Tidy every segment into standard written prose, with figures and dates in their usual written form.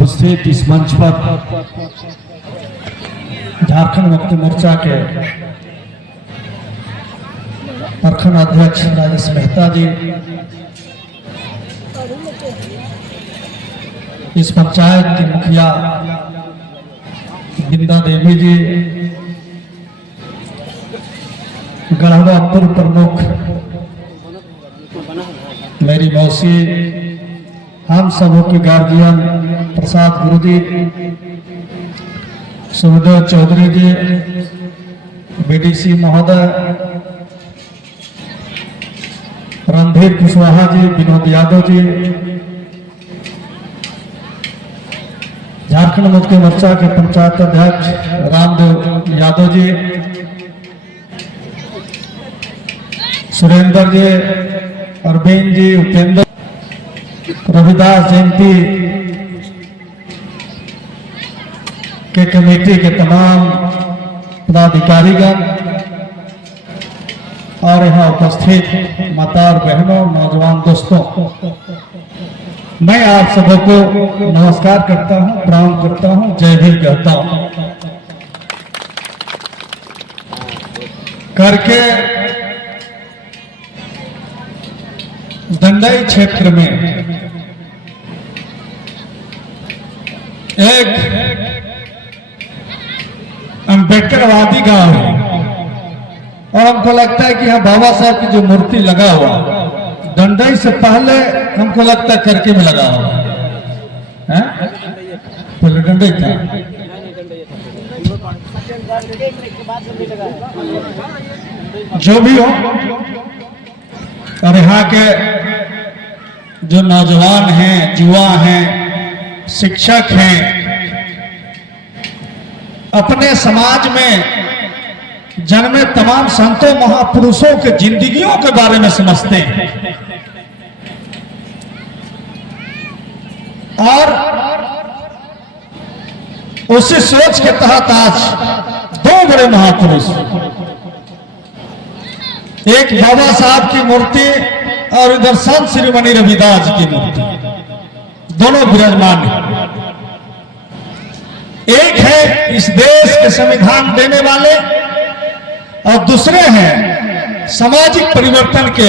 उपस्थित इस मंच पर झारखंड मुक्ति मोर्चा के प्रखंड अध्यक्ष राजेश मेहता जी, इस पंचायत की मुखिया बिंदा देवी जी, गढ़वा पूर्व प्रमुख मेरी मौसी, हम सबों के गार्जियन प्रसाद गुरुजी, सुखदेव चौधरी जी, बीडीसी महोदय, रणधीर कुशवाहा जी, विनोद यादव जी, झारखंड मुक्ति मोर्चा के पंचायत अध्यक्ष रामदेव यादव जी, सुरेंद्र जी, अरविंद जी, उपेंद्र, रविदास जयंती के कमेटी के तमाम पदाधिकारीगण और यहाँ उपस्थित माता और बहनों, नौजवान दोस्तों, मैं आप सबको नमस्कार करता हूँ, प्रणाम करता हूँ, जय भीम कहता हूँ। करके दंडई क्षेत्र में एक अम्बेडकरवादी गांव है और हमको लगता है कि यहाँ बाबा साहब की जो मूर्ति लगा हुआ दंडई से पहले हमको लगता है करके में लगा हुआ है, पहले दंडई था। जो भी हो, और यहाँ के जो नौजवान हैं, युवा हैं, शिक्षक हैं, अपने समाज में जन्मे तमाम संतों महापुरुषों के जिंदगियों के बारे में समझते हैं और उसी सोच के तहत आज दो बड़े महापुरुष, एक बाबा साहब की मूर्ति और इधर संत श्रीमणि रविदास की मूर्ति, दोनों विराजमान हैं। एक है इस देश के संविधान देने वाले और दूसरे हैं सामाजिक परिवर्तन के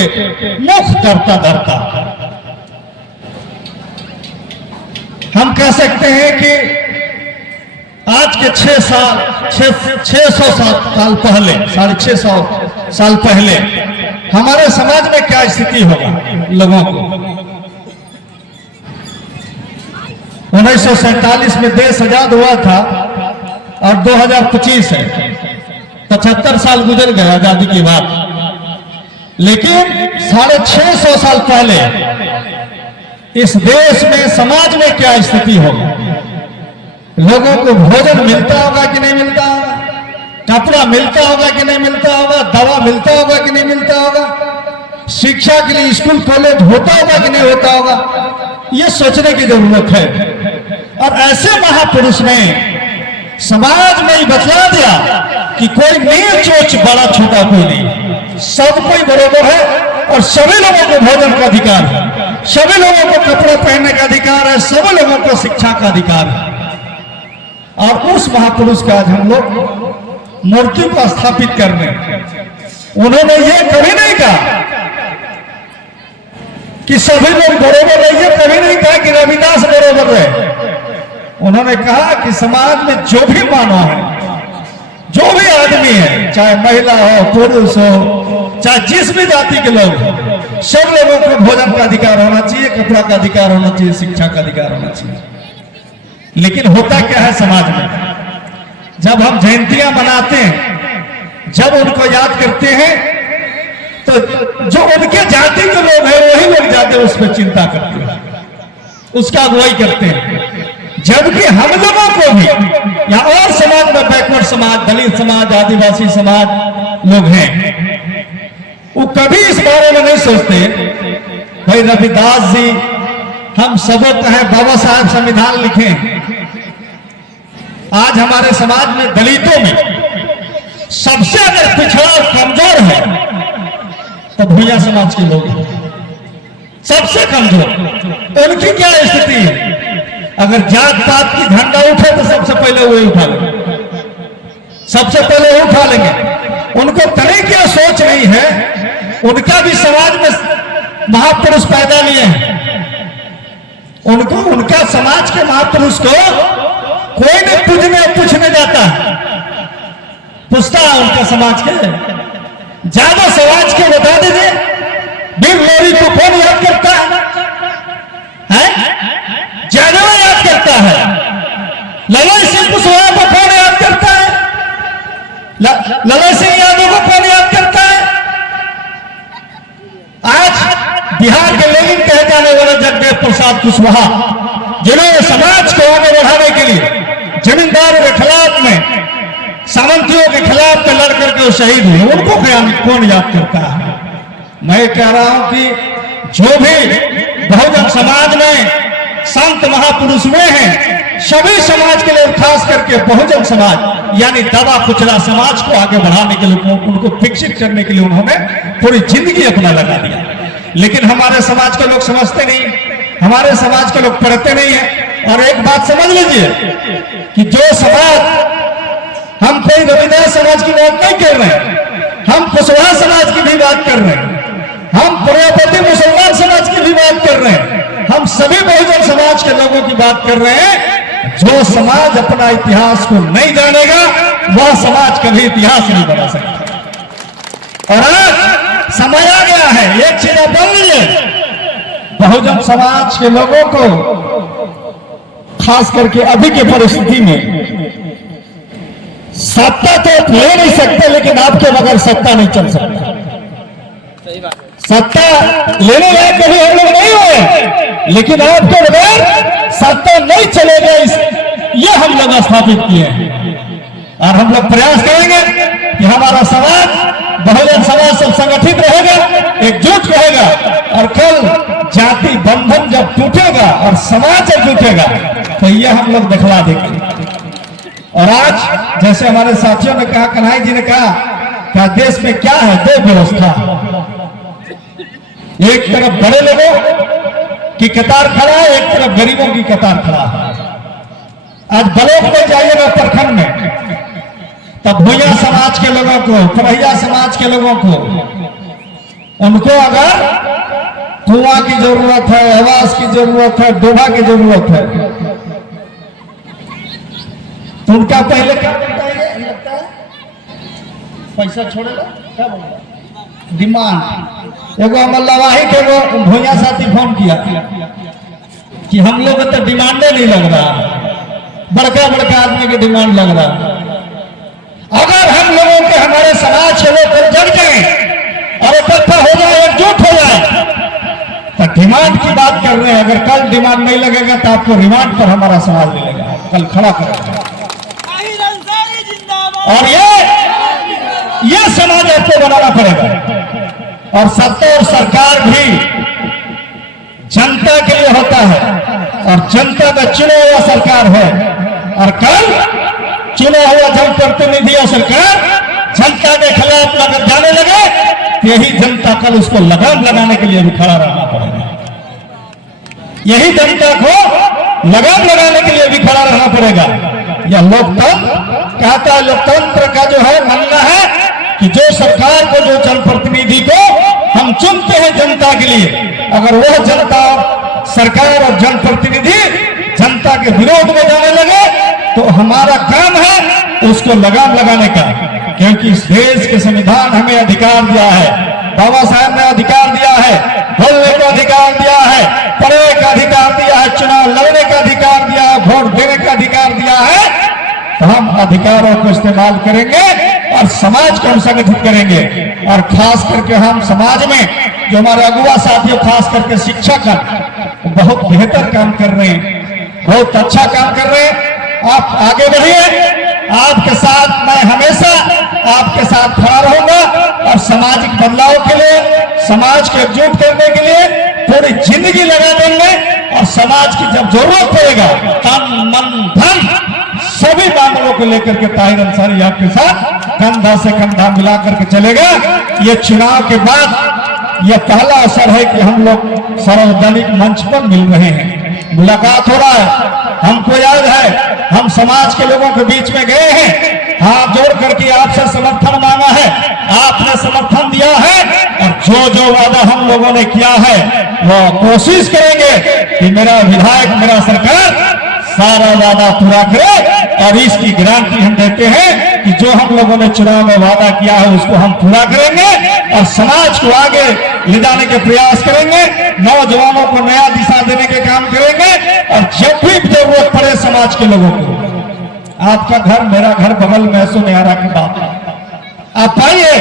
मुख्य कर्ता धर्ता। हम कह सकते हैं कि आज के 600 साल पहले, 650 साल पहले हमारे समाज में क्या स्थिति होगा लोगों को। 1947 में देश आजाद हुआ था और 2025 है, 75 साल गुजर गए आजादी के बाद। लेकिन 650 साल पहले इस देश में, समाज में क्या स्थिति होगी, लोगों को भोजन मिलता होगा कि नहीं मिलता होगा, कपड़ा मिलता होगा कि नहीं मिलता होगा, दवा मिलता होगा कि नहीं मिलता होगा, शिक्षा के लिए स्कूल कॉलेज होता होगा कि नहीं होता होगा, ये सोचने की जरूरत है। और ऐसे महापुरुष ने समाज में ही बतला दिया कि कोई नीच चोच बड़ा छोटा कोई नहीं, सब कोई बराबर है और सभी लोगों को भोजन का अधिकार है, सभी लोगों को कपड़े पहनने का अधिकार है, सभी लोगों को शिक्षा का अधिकार है। और उस महापुरुष का आज हम लोग मूर्ति को स्थापित करने, उन्होंने ये कभी नहीं कहा कि सभी लोग बराबर है, ये कभी नहीं कहा कि रविदास बराबर है। उन्होंने कहा कि समाज में जो भी मानव है, जो भी आदमी है, चाहे महिला हो, पुरुष हो, चाहे जिस भी जाति के लोग हो, सब लोगों को भोजन का अधिकार होना चाहिए, कपड़ा का अधिकार होना चाहिए, शिक्षा का अधिकार होना चाहिए। लेकिन होता क्या है समाज में, जब हम जयंतियां मनाते हैं, जब उनको याद करते हैं, तो जो उनके जाति के लोग हैं वही लोग जाते उस पर चिंता करते हैं, उसका अगुवाई करते हैं। जबकि हम लोगों को भी या और समाज में, बैकवर्ड समाज, दलित समाज, आदिवासी समाज लोग हैं, वो कभी इस बारे में नहीं सोचते भाई रविदास जी हम सबों का है, बाबा साहब संविधान लिखे। आज हमारे समाज में दलितों में सबसे अगर पिछड़ा और कमजोर है तो भूया समाज के लोग, सबसे कमजोर। उनकी क्या स्थिति है? अगर जात पात की झंडा उठे तो सबसे पहले वही उठा लेंगे, सबसे पहले वो उठा लेंगे। उनको तरीके सोच नहीं है, उनका भी समाज में महापुरुष पैदा नहीं है, उनको उनका समाज के महापुरुष को कोई नहीं पूछने जाता है, पूछता है उनका समाज के ज्यादा समाज के बता दीजिए। वीर लोरी को कौन याद करता है? ज्यादा याद करता है। ललन सिंह कुशवाहा को कौन याद करता है? ललन सिंह यादव को कौन याद करता है? आज बिहार के लेनिन कहे जाने वाले जगदेव प्रसाद कुशवाहा, जिन्होंने समाज को आगे बढ़ाने के लिए जमींदारों के खिलाफ में, सामंतियों के खिलाफ में लड़ करके वो शहीद हुए, उनको कौन याद करता है? मैं कह रहा हूं कि जो भी बहुजन समाज में संत महापुरुष में हैं, सभी समाज के लिए, खास करके बहुजन समाज यानी दबा कुचला समाज को आगे बढ़ाने के लिए, उनको विकसित करने के लिए उन्होंने पूरी जिंदगी अपना लगा दिया। लेकिन हमारे समाज के लोग समझते नहीं, हमारे समाज के लोग पढ़ते नहीं है। और एक बात समझ लीजिए कि जो समाज, हम कोई रविदास समाज की बात नहीं कर रहे, हम कुशवाहा समाज की भी बात कर रहे हैं, हम प्रजापति मुसलमान समाज की भी बात कर रहे हैं, हम सभी बहुजन समाज के लोगों की बात कर रहे हैं। जो समाज अपना इतिहास को नहीं जानेगा वह समाज कभी इतिहास नहीं बना सकता। और आज समय आ गया है, एक चीज आप बोल लीजिए, बहुजन समाज के लोगों को खास करके अभी की परिस्थिति में सत्ता तो ले नहीं सकते, लेकिन आपके बगैर सत्ता नहीं चल सकता। सत्ता लेने लायक कभी हम लोग नहीं हुए, लेकिन आपके बगैर सत्ता नहीं चलेगा, ये हम लोग स्थापित किए हैं। और हम लोग प्रयास करेंगे कि हमारा समाज, बहुजन समाज सब संगठित रहेगा, एकजुट रहेगा, और कल जाति बंधन जब टूटेगा और समाज जब टूटेगा तो ये हम लोग दिखला देंगे। और आज जैसे हमारे साथियों ने कहा, कन्हैया जी ने कहा, क्या देश में क्या है? दो व्यवस्था, एक तरफ बड़े लोगों की कतार खड़ा है, एक तरफ गरीबों की कतार खड़ा है। आज ब्लॉक में जाइएगा प्रखंड में, तब भूया समाज के लोगों को, फरहिया समाज के लोगों को, उनको अगर कुआं की जरूरत है, आवास की जरूरत है, डोभा की जरूरत है, तो उनका पहले क्या लगता है? पैसा छोड़ेगा, क्या बोलेगा? डिमांड। एगो हमारे लवाही के वो भूया साथी फोन किया कि हम लोग तो डिमांडे नहीं लग रहा, बड़का बड़का आदमी के डिमांड लग रहा। अगर हम लोगों के, हमारे समाज के लोग जग जाए और इकट्ठा हो जाए, एकजुट हो जाए, तो डिमांड की बात कर रहे हैं। अगर कल डिमांड नहीं लगेगा तो आपको रिमांड पर हमारा समाज मिलेगा, कल खड़ा करेगा। और ये समाज आपको बनाना पड़ेगा। और सत्ता और सरकार भी जनता के लिए होता है, और जनता का चुना हुआ सरकार है। और कल चुना हुआ जनप्रतिनिधि और सरकार जनता के खिलाफ अगर जाने लगे, यही जनता कल उसको लगाम लगाने के लिए भी खड़ा रहना पड़ेगा। यही जनता को लगाम लगाने के लिए भी खड़ा रहना पड़ेगा। यह लोकतंत्र कहता है, लोकतंत्र का जो है मानना है कि जो सरकार को, जो जनप्रतिनिधि को हम चुनते हैं जनता के लिए, अगर वह जनता, सरकार और जनप्रतिनिधि जनता के विरोध में जाने लगे तो हमारा काम है उसको लगाम लगाने का। क्योंकि इस देश के संविधान हमें अधिकार दिया है, बाबा साहब ने अधिकार दिया है, बोलने का अधिकार दिया है, पढ़ने का अधिकार दिया है, चुनाव लड़ने का अधिकार दिया है, वोट देने का अधिकार दिया है। तो हम अधिकारों को इस्तेमाल करेंगे और समाज को हम संगठित करेंगे। और खास करके हम समाज में जो हमारे अगुआ साथियों, खास करके शिक्षक हैं, बहुत बेहतर काम कर रहे हैं, बहुत अच्छा काम कर रहे हैं। आप आगे बढ़िए, आपके साथ मैं हमेशा आपके साथ खड़ा रहूंगा। और सामाजिक बदलाव के लिए, समाज को एकजुट करने के लिए पूरी जिंदगी लगा देंगे। और समाज की जब जरूरत पड़ेगा, तन मन धन सभी मामलों को लेकर के ताहिर अंसारी आपके साथ कंधा से कंधा मिला करके चलेगा। ये चुनाव के बाद यह पहला अवसर है कि हम लोग सार्वजनिक मंच पर मिल रहे हैं, मुलाकात हो रहा है। समाज के लोगों के बीच में गए हैं, हाथ जोड़ करके आपसे समर्थन मांगा है, आपने समर्थन दिया है, और जो जो वादा हम लोगों ने किया है वो कोशिश करेंगे कि मेरा विधायक, मेरा सरकार सारा वादा पूरा करे। और इसकी गारंटी हम देते हैं कि जो हम लोगों ने चुनाव में वादा किया है उसको हम पूरा करेंगे और समाज को आगे ले जाने के प्रयास करेंगे, नौजवानों को नया दिशा देने के काम करेंगे। और जब भी जरूरत पड़े समाज के लोगों को, आपका घर मेरा घर बगल में, ऐसो न्यारा की बात है, आप आइए,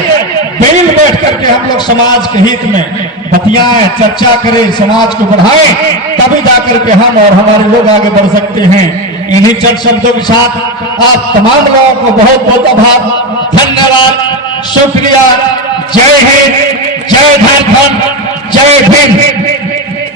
बिल बैठ करके हम लोग समाज के हित में बतियाएं, चर्चा करें, समाज को बढ़ाएं, तभी जाकर के हम और हमारे लोग आगे बढ़ सकते हैं। इन्हीं चंद शब्दों के साथ आप तमाम लोगों को बहुत बहुत आभार, धन्यवाद, शुक्रिया। जय हिंद, जय झारखंड, जय भीम।